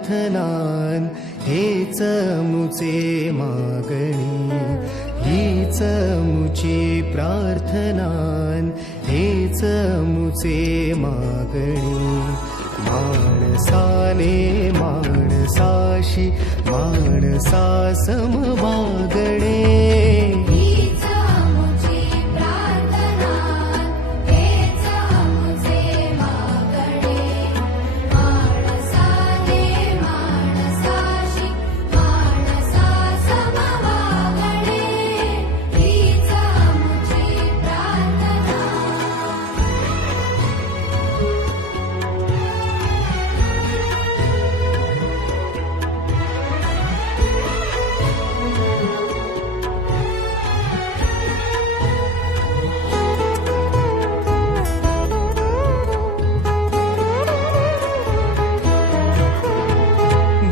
प्रार्थनान हेच मुचे मागणी, हीच मुची प्रार्थनान हेच मुचे मागणी. माणसाने माणसाशी माणसा सम वागणे, हीच मुची प्रार्थना हेच मुचे मागणे. माणसाने माणसाशी माणसा सम वागणे, हीच मुची प्रार्थना.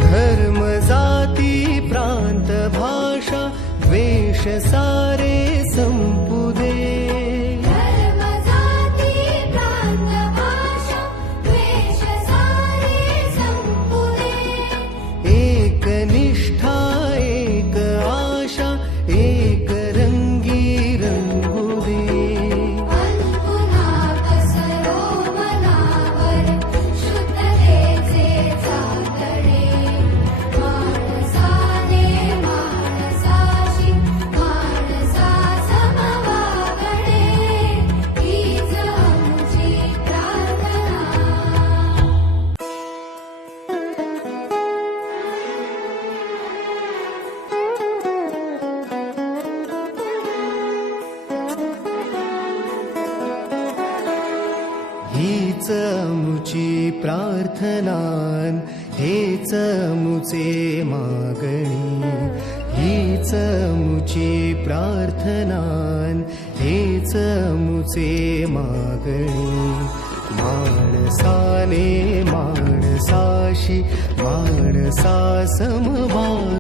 धर्म जाती प्रांत भाषा द्वेष सारे संपू दे. धर्म जाती प्रांत भाषा द्वेष सारे संपू दे. एक निष्ठा एक आशा एक रंगी रंगू दे. पुन्हा पसरो मनावर शुद्धतेचे चांदणे. माणसाने माणसाशी माणसा सम वागणे, हीच मुची प्रार्थना. हीच मुची प्रार्थनान हेच मुचे मागणी, हीच मुची प्रार्थनान हेच मुचे मागणी. माणसाने माणसाशी माणसा सम